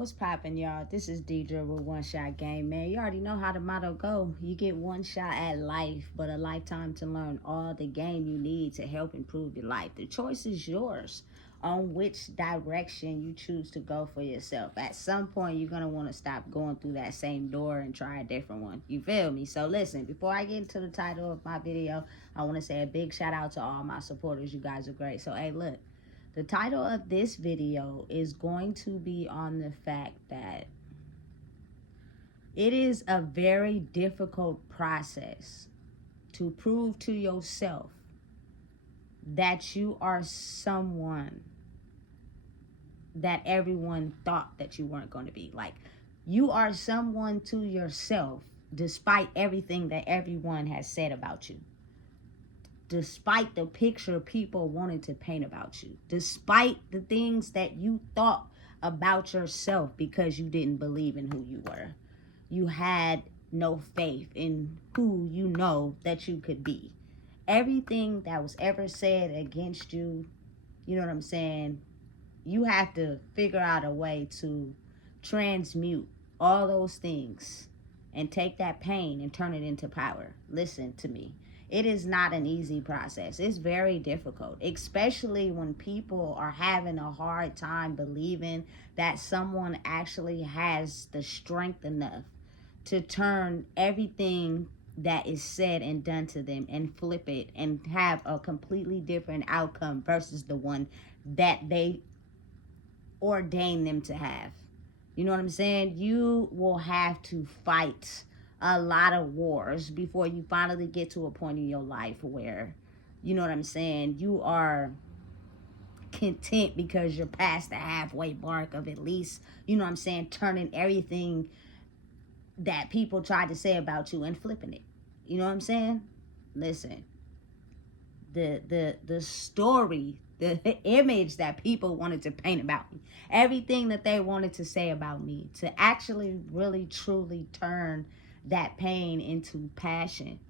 What's poppin', y'all? This is Deidre with One Shot Game, man. You already know how the motto go. You get one shot at life, but a lifetime to learn all the game you need to help improve your life. The choice is yours on which direction you choose to go for yourself. At some point, you're going to want to stop going through that same door and try a different one. You feel me? So listen, before I get into the title of my video, I want to say a big shout out to all my supporters. You guys are great. So, hey, look. The title of this video is going to be on the fact that it is a very difficult process to prove to yourself that you are someone that everyone thought that you weren't going to be. Like, you are someone to yourself despite everything that everyone has said about you. Despite the picture people wanted to paint about you, despite the things that you thought about yourself because you didn't believe in who you were. You had no faith in who you know that you could be. Everything that was ever said against you, you know what I'm saying? You have to figure out a way to transmute all those things and take that pain and turn it into power. Listen to me. It is not an easy process. It's very difficult, especially when people are having a hard time believing that someone actually has the strength enough to turn everything that is said and done to them and flip it and have a completely different outcome versus the one that they ordained them to have. You know what I'm saying? You will have to fight a lot of wars before you finally get to a point in your life where, you know what I'm saying, you are content because you're past the halfway mark of at least, you know what I'm saying, turning everything that people tried to say about you and flipping it. You know what I'm saying? Listen, the story, the image that people wanted to paint about me, everything that they wanted to say about me, to actually really truly turn that pain into passion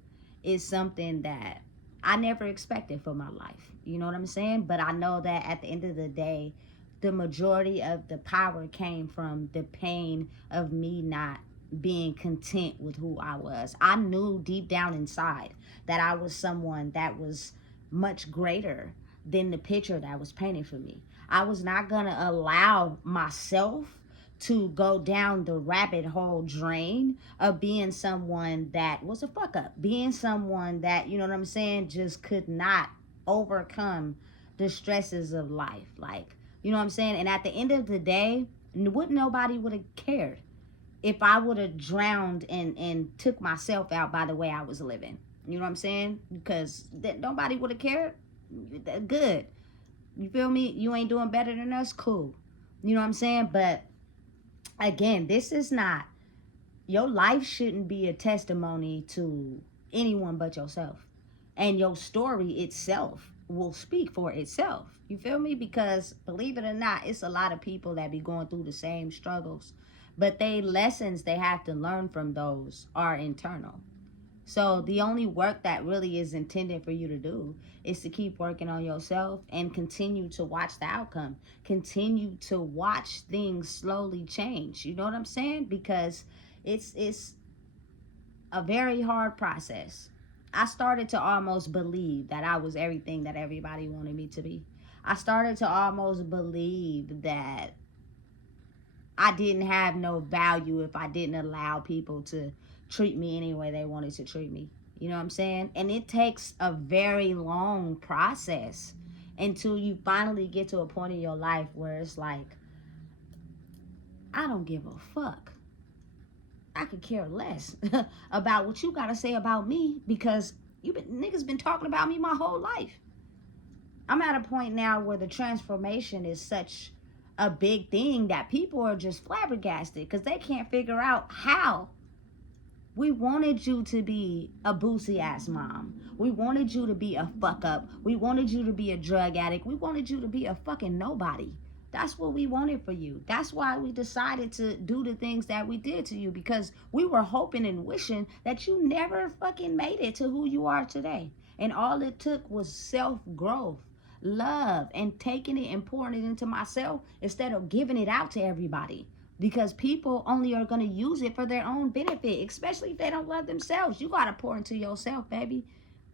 is something that I never expected for my life. You know what I'm saying? But I know that at the end of the day, the majority of the power came from the pain of me not being content with who I was. I knew deep down inside that I was someone that was much greater than the picture that was painted for me. I was not gonna allow myself to go down the rabbit hole drain of being someone that was a fuck up, being someone that, you know what I'm saying, just could not overcome the stresses of life. Like, you know what I'm saying? And at the end of the day, nobody would have cared if I would have drowned and took myself out by the way I was living. You know what I'm saying? Because nobody would have cared. Good. You feel me? You ain't doing better than us? Cool. You know what I'm saying? But again, this is not, your life shouldn't be a testimony to anyone but yourself. And your story itself will speak for itself. You feel me? Because believe it or not, it's a lot of people that be going through the same struggles. But they lessons they have to learn from those are internal. So the only work that really is intended for you to do is to keep working on yourself and continue to watch the outcome. Continue to watch things slowly change. You know what I'm saying? Because it's a very hard process. I started to almost believe that I was everything that everybody wanted me to be. I started to almost believe that I didn't have no value if I didn't allow people to treat me any way they wanted to treat me. You know what I'm saying? And it takes a very long process until you finally get to a point in your life where it's like, I don't give a fuck. I could care less about what you gotta say about me because niggas been talking about me my whole life. I'm at a point now where the transformation is such a big thing that people are just flabbergasted because they can't figure out how. We wanted you to be a boozy ass mom. We wanted you to be a fuck up. We wanted you to be a drug addict. We wanted you to be a fucking nobody. That's what we wanted for you. That's why we decided to do the things that we did to you, because we were hoping and wishing that you never fucking made it to who you are today. And all it took was self-growth, love, and taking it and pouring it into myself instead of giving it out to everybody. because people only are going to use it for their own benefit, especially if they don't love themselves. You got to pour into yourself, baby.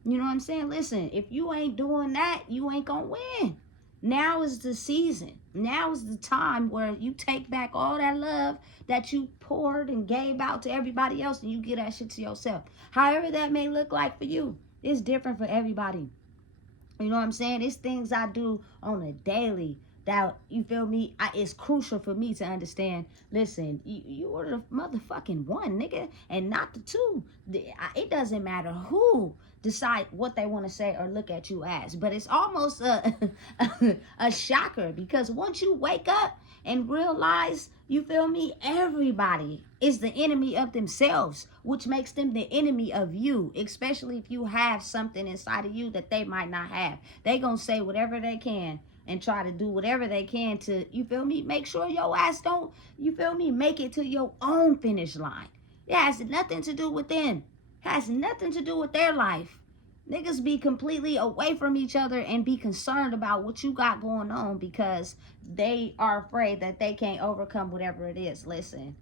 You know what I'm saying? Listen, if you ain't doing that, you ain't going to win. Now is the season. Now is the time where you take back all that love that you poured and gave out to everybody else, and you give that shit to yourself. However that may look like for you, it's different for everybody. You know what I'm saying? It's things I do on a daily that, you feel me, it's crucial for me to understand. Listen, you are the motherfucking one, nigga, and not the two. It doesn't matter who decide what they want to say or look at you as, but it's almost a shocker, because once you wake up and realize, you feel me, everybody is the enemy of themselves, which makes them the enemy of you, especially if you have something inside of you that they might not have. They gonna say whatever they can and try to do whatever they can to, you feel me, make sure your ass don't, you feel me, make it to your own finish line. It has nothing to do with them. It has nothing to do with their life. Niggas be completely away from each other and be concerned about what you got going on because they are afraid that they can't overcome whatever it is. Listen,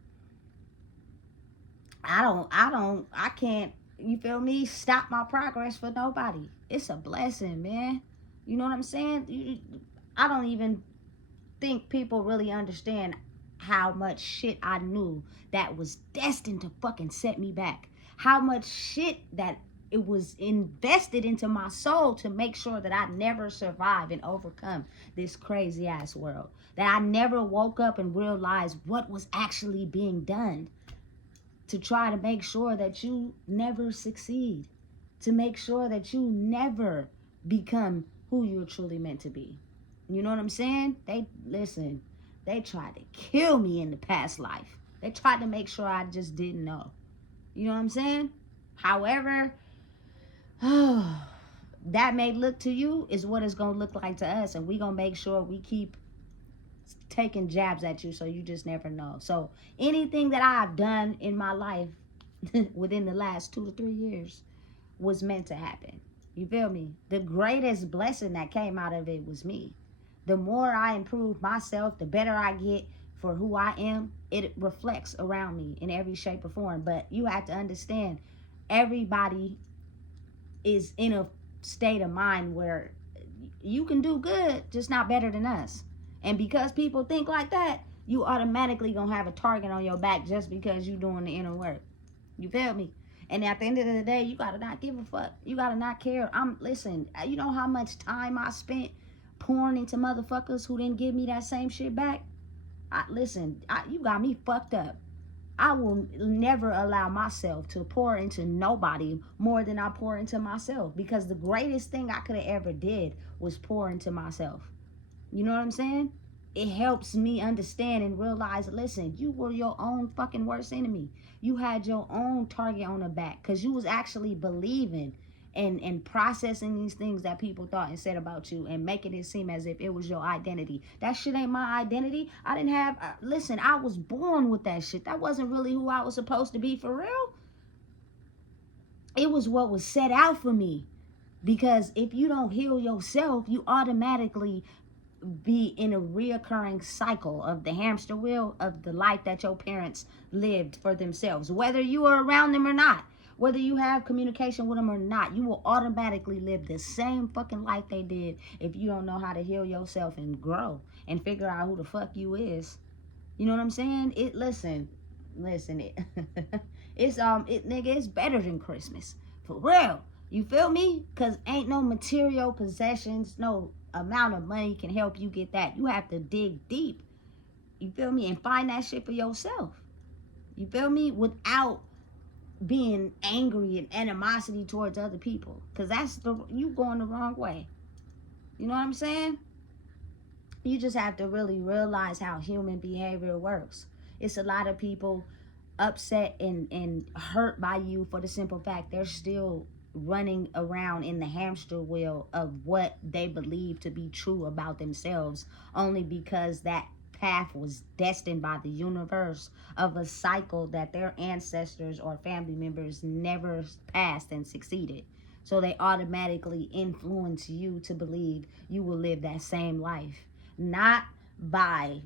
I can't, you feel me, stop my progress for nobody. It's a blessing, man. You know what I'm saying? I don't even think people really understand how much shit I knew that was destined to fucking set me back. How much shit that it was invested into my soul to make sure that I never survive and overcome this crazy ass world. That I never woke up and realized what was actually being done to try to make sure that you never succeed. To make sure that you never become who you're truly meant to be. You know what I'm saying? Listen, they tried to kill me in the past life. They tried to make sure I just didn't know. You know what I'm saying? However, that may look to you is what it's going to look like to us. And we're going to make sure we keep taking jabs at you so you just never know. So anything that I've done in my life within the last 2 to 3 years was meant to happen. You feel me? The greatest blessing that came out of it was me. The more I improve myself, the better I get for who I am, it reflects around me in every shape or form. But you have to understand, everybody is in a state of mind where you can do good, just not better than us. And because people think like that, you automatically gonna have a target on your back just because you doing the inner work. You feel me? And at the end of the day, you gotta not give a fuck. You gotta not care. Listen, you know how much time I spent pouring into motherfuckers who didn't give me that same shit back? You got me fucked up. I will never allow myself to pour into nobody more than I pour into myself, because the greatest thing I could have ever did was pour into myself. You know what I'm saying? It helps me understand and realize, listen, you were your own fucking worst enemy. You had your own target on the back because you was actually believing and processing these things that people thought and said about you and making it seem as if it was your identity. That shit ain't my identity. I didn't have, listen, I was born with that shit. That wasn't really who I was supposed to be for real. It was what was set out for me. Because if you don't heal yourself, you automatically be in a reoccurring cycle of the hamster wheel of the life that your parents lived for themselves. Whether you were around them or not, whether you have communication with them or not, you will automatically live the same fucking life they did if you don't know how to heal yourself and grow and figure out who the fuck you is. You know what I'm saying? Listen, it's better than Christmas. For real. You feel me? Because ain't no material possessions, no amount of money can help you get that. You have to dig deep. You feel me? And find that shit for yourself. You feel me? Without being angry and animosity towards other people. Because you going the wrong way. You know what I'm saying? You just have to really realize how human behavior works. It's a lot of people upset and hurt by you for the simple fact they're still running around in the hamster wheel of what they believe to be true about themselves, only because that path was destined by the universe of a cycle that their ancestors or family members never passed and succeeded. So they automatically influence you to believe you will live that same life. Not by,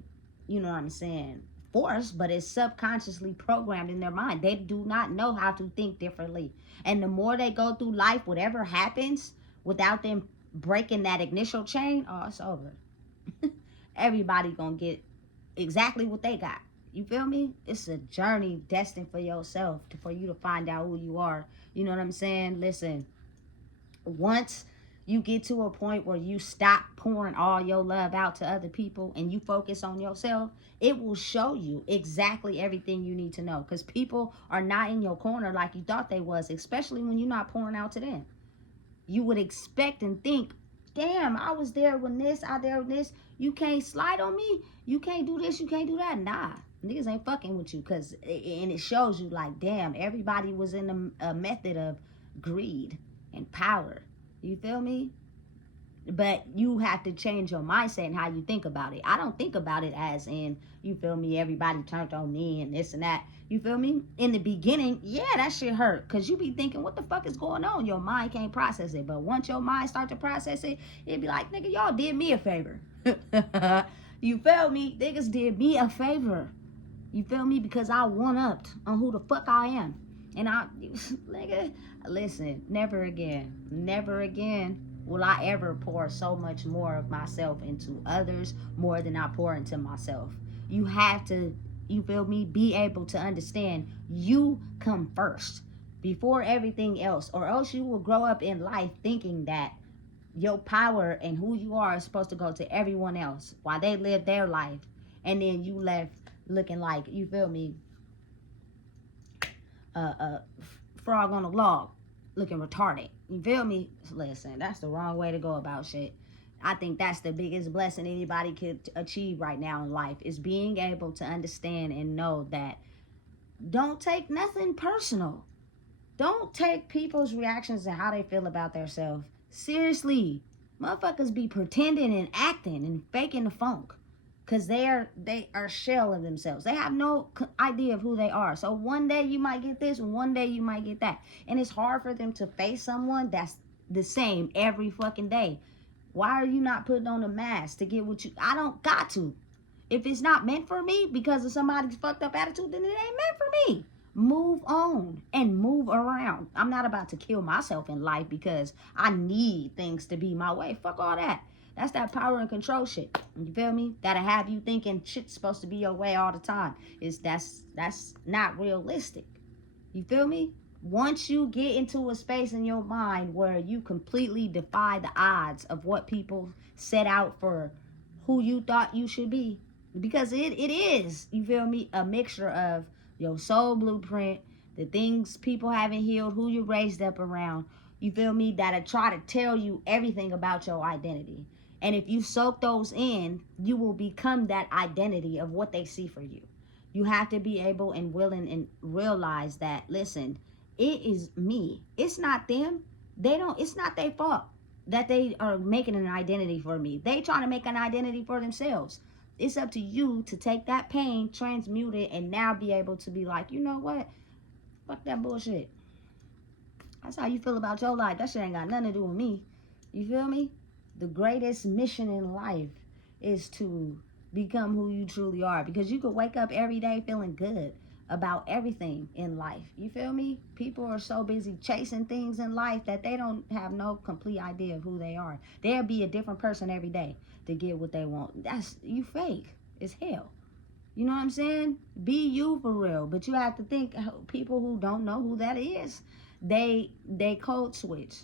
you know what I'm saying, forced, but it's subconsciously programmed in their mind. They do not know how to think differently. And the more they go through life, whatever happens, without them breaking that initial chain, oh, it's over. Everybody gonna get exactly what they got. You feel me? It's a journey destined for yourself, for you to find out who you are. You know what I'm saying? Listen, once you get to a point where you stop pouring all your love out to other people and you focus on yourself, it will show you exactly everything you need to know, because people are not in your corner like you thought they was, especially when you're not pouring out to them. You would expect and think, damn, I was there when this, I there when this. You can't slide on me. You can't do this. You can't do that. Nah, niggas ain't fucking with you, and it shows you like, damn, everybody was in a method of greed and power. You feel me? But you have to change your mindset and how you think about it. I don't think about it as in, you feel me, everybody turned on me and this and that. You feel me? In the beginning, yeah, that shit hurt, because you be thinking, what the fuck is going on? Your mind can't process it. But once your mind start to process it, it be like, nigga, y'all did me a favor. You feel me? Niggas did me a favor. You feel me? Because I one-upped on who the fuck I am. And nigga, listen, never again will I ever pour so much more of myself into others more than I pour into myself. You have to, you feel me, be able to understand you come first before everything else, or else you will grow up in life thinking that your power and who you are is supposed to go to everyone else while they live their life, and then you left looking like, you feel me, frog on a log, looking retarded. You feel me? Listen, that's the wrong way to go about shit. I think that's the biggest blessing anybody could achieve right now in life, is being able to understand and know that don't take nothing personal. Don't take people's reactions and how they feel about themselves seriously. Motherfuckers be pretending and acting and faking the funk, because they are shell of themselves. They have no idea of who they are. So one day you might get this, and one day you might get that. And it's hard for them to face someone that's the same every fucking day. Why are you not putting on a mask to get what you... I don't got to. If it's not meant for me because of somebody's fucked up attitude, then it ain't meant for me. Move on and move around. I'm not about to kill myself in life because I need things to be my way. Fuck all that. That's that power and control shit. You feel me? That'll have you thinking shit's supposed to be your way all the time. That's not realistic. You feel me? Once you get into a space in your mind where you completely defy the odds of what people set out for who you thought you should be, because it is, you feel me, a mixture of your soul blueprint, the things people haven't healed, who you raised up around, you feel me, that'll try to tell you everything about your identity. And if you soak those in, you will become that identity of what they see for you. You have to be able and willing and realize that, listen, it is me. It's not them. It's not their fault that they are making an identity for me. They trying to make an identity for themselves. It's up to you to take that pain, transmute it, and now be able to be like, you know what? Fuck that bullshit. That's how you feel about your life. That shit ain't got nothing to do with me. You feel me? The greatest mission in life is to become who you truly are, because you could wake up every day feeling good about everything in life. You feel me? People are so busy chasing things in life that they don't have no complete idea of who they are. They'll be a different person every day to get what they want. That's, you fake as hell. You know what I'm saying? Be you for real. But you have to think, people who don't know who that is, they code switch.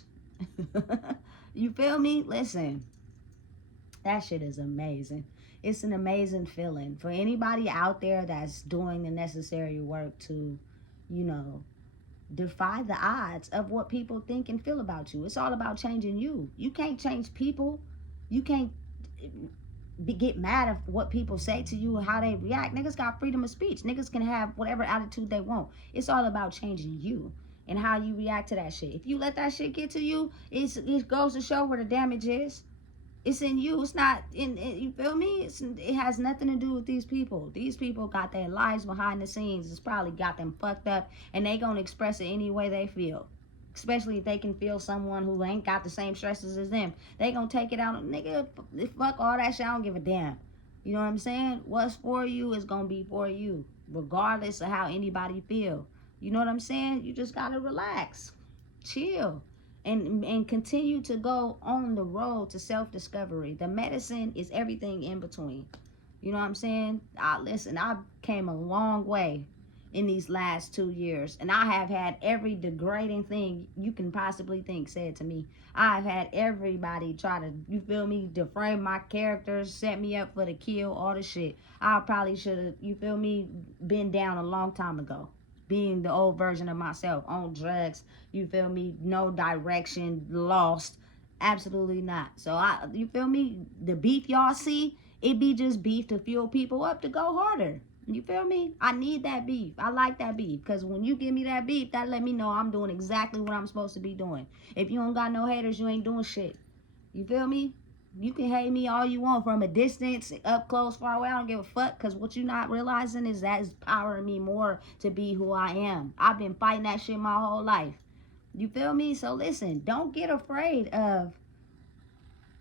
You feel me? Listen, that shit is amazing. It's an amazing feeling for anybody out there that's doing the necessary work to, you know, defy the odds of what people think and feel about you. It's all about changing you. You can't change people. You can't get mad at what people say to you or how they react. Niggas got freedom of speech. Niggas can have whatever attitude they want. It's all about changing you and how you react to that shit. If you let that shit get to you, it goes to show where the damage is. It's in you. It's not in, you feel me? It has nothing to do with these people. These people got their lives behind the scenes. It's probably got them fucked up, and they gonna express it any way they feel. Especially if they can feel someone who ain't got the same stresses as them. They gonna take it out. Nigga, fuck all that shit. I don't give a damn. You know what I'm saying? What's for you is going to be for you, regardless of how anybody feel. You know what I'm saying? You just got to relax, chill, and continue to go on the road to self-discovery. The medicine is everything in between. You know what I'm saying? Listen, I came a long way in these last 2 years, and I have had every degrading thing you can possibly think said to me. I've had everybody try to, you feel me, deframe my characters, set me up for the kill, all the shit. I probably should have, you feel me, been down a long time ago, being the old version of myself, on drugs, you feel me, no direction, lost. Absolutely not. So you feel me, the beef y'all see, it be just beef to fuel people up to go harder. You feel me? I need that beef. I like that beef, because when you give me that beef, that let me know I'm doing exactly what I'm supposed to be doing. If you don't got no haters, you ain't doing shit. You feel me? You can hate me all you want from a distance, up close, far away. I don't give a fuck, because what you're not realizing is that is powering me more to be who I am. I've been fighting that shit my whole life. You feel me? So listen, don't get afraid of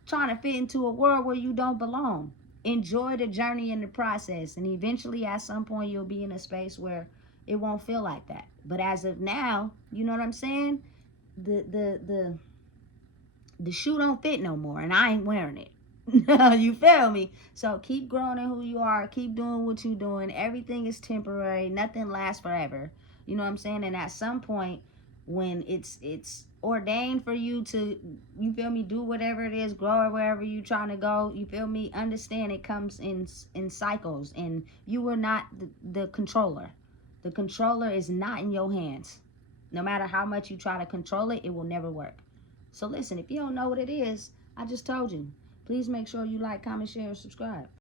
trying to fit into a world where you don't belong. Enjoy the journey and the process, and eventually at some point you'll be in a space where it won't feel like that. But as of now, you know what I'm saying, the shoe don't fit no more, and I ain't wearing it. You feel me? So keep growing in who you are, keep doing what you're doing. Everything is temporary, nothing lasts forever. You know what I'm saying? And at some point, when it's ordained for you to, you feel me, do whatever it is, grow wherever you trying to go, you feel me, understand it comes in cycles, and you are not the controller. The controller is not in your hands. No matter how much you try to control it, it will never work. So listen, if you don't know what it is, I just told you. Please make sure you like, comment, share, and subscribe.